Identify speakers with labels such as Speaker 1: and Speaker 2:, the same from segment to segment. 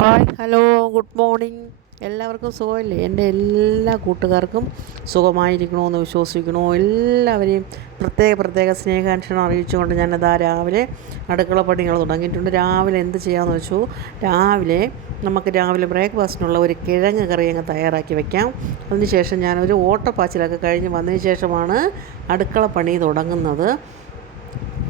Speaker 1: Hi hello good morning. എല്ലാവർക്കും സുഖമല്ലേ? എന്റെ എല്ലാ കൂട്ടുകാർക്കും സുഖമായിരിക്കണമെന്ന് വിശ്വസിക്കണോ എല്ലാവരെയും പ്രത്യേക പ്രത്യേക സ്നേഹാന്വേഷണം അറിയിച്ചുകൊണ്ട് ഞാനതാ രാവിലെ അടുക്കള പണികൾ തുടങ്ങിയിട്ടുണ്ട്. രാവിലെ എന്ത് ചെയ്യാമെന്ന് വെച്ചു? രാവിലെ നമുക്ക് രാവിലെ ബ്രേക്ക്ഫാസ്റ്റിനുള്ള ഒരു കിഴങ്ങ് കറി അങ്ങ് തയ്യാറാക്കി വെക്കാം. അതിനുശേഷം ഞാനൊരു ഓട്ടപ്പാച്ചിലൊക്കെ കഴിഞ്ഞ് വന്നതിന് ശേഷമാണ് അടുക്കള പണി തുടങ്ങുന്നത്.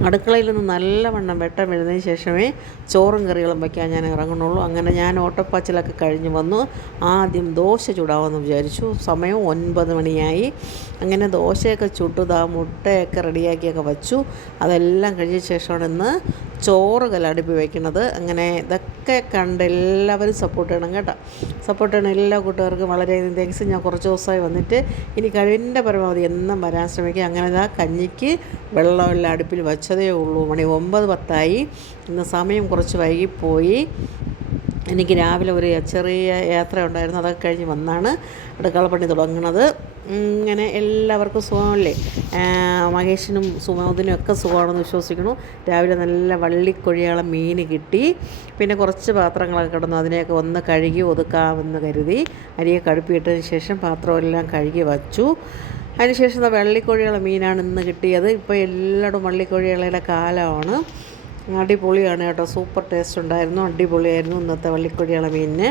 Speaker 1: അടുക്കളയിൽ നിന്ന് നല്ലവണ്ണം വെട്ടം വീഴുന്നതിന് ശേഷമേ ചോറും കറികളും വയ്ക്കാൻ ഞാൻ ഇറങ്ങുന്നുള്ളൂ. അങ്ങനെ ഞാൻ ഓട്ടപ്പാച്ചിലൊക്കെ കഴിഞ്ഞ് വന്നു. ആദ്യം ദോശ ചൂടാവുമെന്ന് വിചാരിച്ചു. സമയം ഒൻപത് മണിയായി. അങ്ങനെ ദോശയൊക്കെ ചുട്ടുതാ മുട്ടയൊക്കെ റെഡിയാക്കിയൊക്കെ വച്ചു. അതെല്ലാം കഴിഞ്ഞ ശേഷമാണ് ഇന്ന് ചോറ് കലടുപ്പി വയ്ക്കുന്നത്. അങ്ങനെ ഇതൊക്കെ കണ്ട് എല്ലാവരും സപ്പോർട്ട് ചെയ്യണം കേട്ടോ. സപ്പോർട്ട് ചെയ്യണം എല്ലാ കൂട്ടുകാർക്കും വളരെ താങ്ക്സ് ഞാൻ കുറച്ച് ദിവസമായി വന്നിട്ട് ഇനി കഴിവിന്റെ പരമാവധി എന്നും വരാൻ ശ്രമിക്കുക. അങ്ങനെ ഇതാ കഞ്ഞിക്ക് വെള്ളമെല്ലാം അടുപ്പിൽ വച്ചതേ ഉള്ളൂ. മണി ഒമ്പത് പത്തായി. ഇന്ന് സമയം കുറച്ച് വൈകിപ്പോയി. എനിക്ക് രാവിലെ ഒരു ചെറിയ യാത്ര ഉണ്ടായിരുന്നു. അതൊക്കെ കഴിഞ്ഞ് വന്നാണ് അടുക്കളപ്പണി തുടങ്ങുന്നത് ഇങ്ങനെ എല്ലാവർക്കും സുഖമല്ലേ? മഹേഷിനും സുമോദിനും ഒക്കെ സുഖമാണെന്ന് വിശ്വസിക്കുന്നു. രാവിലെ നല്ല വള്ളിക്കൊഴിയാളം മീൻ കിട്ടി. പിന്നെ കുറച്ച് പാത്രങ്ങളൊക്കെ കിടന്നു. അതിനെയൊക്കെ ഒന്ന് കഴുകി ഒതുക്കാമെന്ന് കരുതി. അരിയെ കടുപ്പിയിട്ടതിന് ശേഷം പാത്രമെല്ലാം കഴുകി വച്ചു. അതിനുശേഷം വെള്ളിക്കോഴികളെ മീനാണ് ഇന്ന് കിട്ടിയത്. ഇപ്പോൾ എല്ലായിടും വള്ളിക്കോഴികളുടെ കാലമാണ്. അടിപൊളിയാണ് കേട്ടോ. സൂപ്പർ ടേസ്റ്റ് ഉണ്ടായിരുന്നു. അടിപൊളിയായിരുന്നു ഇന്നത്തെ വള്ളിക്കോഴികളെ മീനിന്.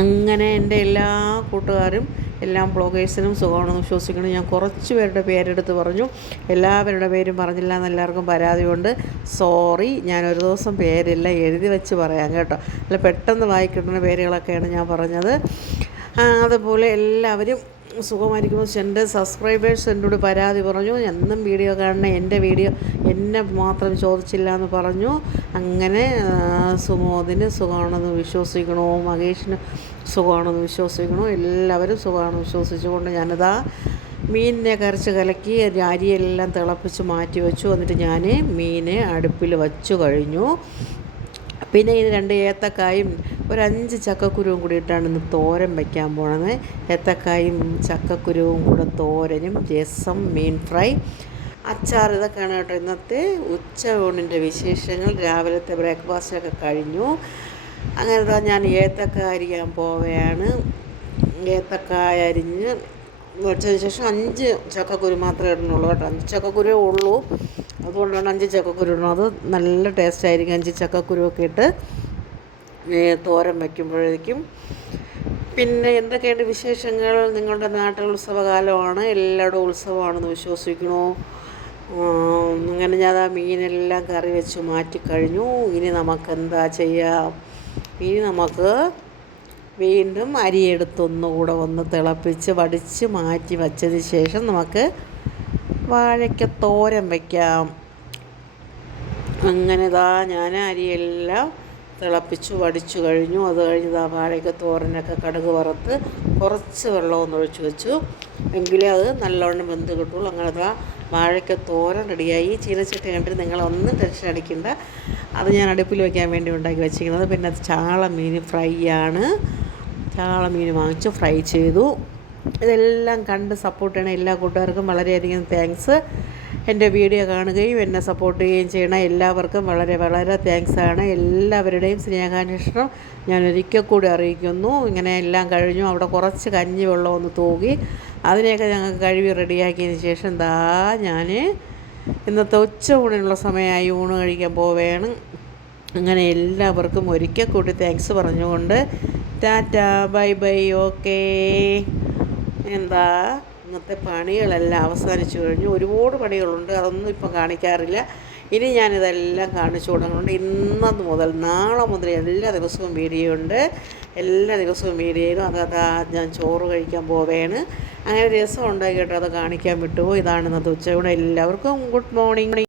Speaker 1: അങ്ങനെ എന്റെ എല്ലാ കൂട്ടുകാരും എല്ലാ ബ്ലോഗേഴ്സിനും സുഖമാണെന്ന് വിശ്വസിക്കുന്നു. ഞാൻ കുറച്ച് പേരുടെ പേരെടുത്ത് പറഞ്ഞു. എല്ലാവരുടെ പേരും പറഞ്ഞില്ല എന്ന് എല്ലാവർക്കും പരാതിയുണ്ട് സോറി ഞാൻ ഒരു ദിവസം പേരെല്ലാം. എഴുതി വെച്ച് പറയാം കേട്ടോ. അല്ല പെട്ടെന്ന് വായിക്കിട്ടുന്ന പേരുകളൊക്കെയാണ് ഞാൻ പറഞ്ഞത്. അതുപോലെ എല്ലാവരും സുഖമായിരിക്കുമ്പോൾ എന്റെ സബ്സ്ക്രൈബേഴ്സ് എന്നോട് പരാതി പറഞ്ഞു. എന്നും വീഡിയോ കാണണ. എന്റെ വീഡിയോ എന്നെ മാത്രം ചോദിച്ചില്ല എന്ന് പറഞ്ഞു. അങ്ങനെ സുമോദിന് സുഖമാണെന്ന് വിശ്വസിക്കണോ? മഹേഷിന് സുഖമാണെന്ന് വിശ്വസിക്കണോ? എല്ലാവരും സുഖമാണെന്ന് വിശ്വസിച്ചുകൊണ്ട് ഞാനിതാ മീനിനെ കരച്ച് കലക്കി അരിയെല്ലാം തിളപ്പിച്ച് മാറ്റി വെച്ചു എന്നിട്ട് ഞാൻ മീനെ അടുപ്പിൽ വച്ചു കഴിഞ്ഞു. പിന്നെ ഇത് രണ്ട് ഏത്തക്കായും ഒരു അഞ്ച് ചക്കക്കുരുവും കൂടി ഇട്ടാണ് ഇന്ന് തോരൻ വയ്ക്കാൻ പോണത്. ഏത്തക്കായും ചക്കക്കുരുവും കൂടെ തോരനും രസം മീൻ ഫ്രൈ അച്ചാർ ഇതൊക്കെയാണ് കേട്ടോ ഇന്നത്തെ ഉച്ച ഊണിന്റെ വിശേഷങ്ങൾ. രാവിലത്തെ ബ്രേക്ക്ഫാസ്റ്റൊക്കെ കഴിഞ്ഞു. അങ്ങനെ ഞാൻ ഏത്തക്കായ അരിയാൻ പോവുകയാണ്. ഏത്തക്കായ അരിഞ്ഞ് വെച്ചതിന് ശേഷം അഞ്ച് ചക്കക്കുരു മാത്രമേ ഇടുന്നുള്ളൂ കേട്ടോ. അഞ്ച് ചക്കക്കുരു ഉള്ളൂ. അതുകൊണ്ടാണ് അഞ്ച് ചക്കക്കുരു അത് നല്ല ടേസ്റ്റ് ആയിരിക്കും. അഞ്ച് ചക്കക്കുരുവൊക്കെ ഇട്ട് തോരൻ വയ്ക്കുമ്പോഴേക്കും പിന്നെ എന്തൊക്കെയുണ്ട് വിശേഷങ്ങൾ? നിങ്ങളുടെ നാട്ടിൽ ഉത്സവകാലമാണ്. എല്ലായിടും ഉത്സവമാണെന്ന് വിശ്വസിക്കണു? അങ്ങനെ ഞാൻ ആ മീനെല്ലാം കറി വെച്ച് മാറ്റി കഴിഞ്ഞു. ഇനി നമുക്ക് എന്താ ചെയ്യാം? ഇനി നമുക്ക് വീണ്ടും അരിയെടുത്തൊന്നുകൂടെ ഒന്ന് തിളപ്പിച്ച് വടിച്ച് മാറ്റി വച്ചതിന് ശേഷം നമുക്ക് വാഴയ്ക്ക തോരൻ വയ്ക്കാം അങ്ങനെ ഇതാ ഞാൻ അരിയെല്ലാം തിളപ്പിച്ചു വടിച്ചു കഴിഞ്ഞു. അത് കഴിഞ്ഞ് ഇതാ വാഴയ്ക്ക തോരനൊക്കെ കടുക് വറുത്ത് കുറച്ച് വെള്ളമൊന്ന് ഒഴിച്ച് വെച്ചു. എങ്കിലേ അത് നല്ലവണ്ണം വെന്ത് കിട്ടുള്ളൂ. അങ്ങനെ ഇതാ വാഴയ്ക്ക തോരൻ റെഡിയായി. ചീനച്ചട്ടി കണ്ടിട്ട് നിങ്ങളൊന്നും ടെൻഷൻ അടിക്കണ്ട. അത് ഞാൻ അടുപ്പിൽ വയ്ക്കാൻ വേണ്ടി ഉണ്ടാക്കി വെച്ചിരിക്കുന്നത്. പിന്നെ ചാളമീൻ ചാള മീൻ ഫ്രൈ ആണ്. ചാളമീൻ വാങ്ങിച്ചു ഫ്രൈ ചെയ്തു. ഇതെല്ലാം കണ്ട് സപ്പോർട്ട് ചെയ്യണ എല്ലാ കൂട്ടുകാർക്കും വളരെയധികം താങ്ക്സ് എന്റെ വീഡിയോ കാണുകയും എന്നെ സപ്പോർട്ട് ചെയ്യുകയും ചെയ്യണ എല്ലാവർക്കും വളരെ വളരെ താങ്ക്സ് ആണ്. എല്ലാവരുടെയും സ്നേഹാന്വേഷണം ഞാൻ ഒരിക്കൽ കൂടി അറിയിക്കുന്നു. ഇങ്ങനെ എല്ലാം കഴിഞ്ഞു. അവിടെ കുറച്ച് കഞ്ഞി വെള്ളം ഒന്ന് തൂകി അതിനെയൊക്കെ ഞങ്ങൾക്ക് കഴുകി റെഡിയാക്കിയതിന് ശേഷം ദാ ഞാൻ ഇന്നത്തെ ഉച്ച ഊണിനുള്ള സമയമായി. ഊണ് കഴിക്കാൻ പോവുകയാണ്. അങ്ങനെ എല്ലാവർക്കും ഒരിക്കൽ കൂടി താങ്ക്സ് പറഞ്ഞുകൊണ്ട് ടാറ്റ ബൈ ബൈ ഓക്കേ. എന്താ ഇന്നത്തെ പണികളെല്ലാം അവസാനിച്ചു കഴിഞ്ഞു. ഒരുപാട് പണികളുണ്ട് അതൊന്നും ഇപ്പം കാണിക്കാറില്ല. ഇനി ഞാനിതെല്ലാം കാണിച്ചു കൊടുക്കുന്നുണ്ട്. ഇന്നത് മുതൽ നാളെ മുതൽ എല്ലാ ദിവസവും വീഡിയോ ഉണ്ട്. എല്ലാ ദിവസവും വീഡിയോയിലും അത് ഞാൻ ചോറ് കഴിക്കാൻ പോവേണ്. അങ്ങനെ രസം ഉണ്ടാക്കിയിട്ട് അത് കാണിക്കാൻ വിട്ടുപോയി. ഇതാണ് ഇന്നത്തെ ഉച്ചയൂടെ എല്ലാവർക്കും ഗുഡ് മോർണിംഗ്.